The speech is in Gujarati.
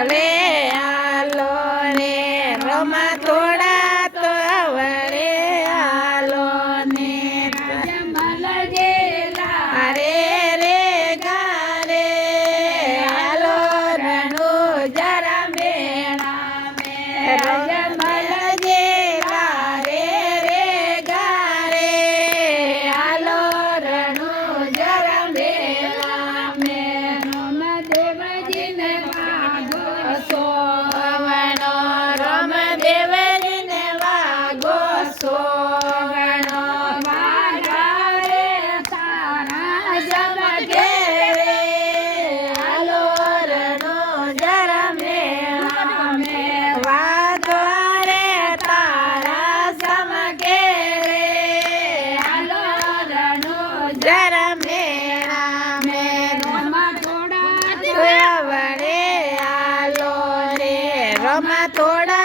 રે આલો રે રમા થોડા તો વળે આલો ને જમલ જેલા રે રે ગારે આલો રણુ જરા મેણા મે જમલ જેલા રે રે ગારે આલો રણુ જરા મેણા મે રમદેવજીને વાગો સોવણો રમદેવજીને વાગો સોવણો વાગારે તારા જમકે રે આલો રણો જરા મેણા મે વાગો રે તારા ચમકે રે આલો રણો જરા મેણા મે રમા થોડા વળે આલો રે રમા થોડા